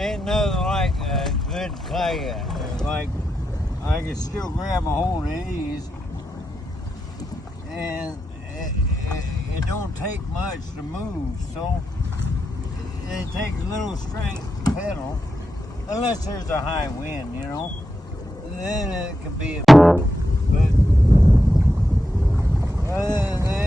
Ain't nothing like a good kayak. Like, I can still grab a hold of these, and it don't take much to move, so it takes little strength to pedal, unless there's a high wind, you know. Then it could be a but other than that,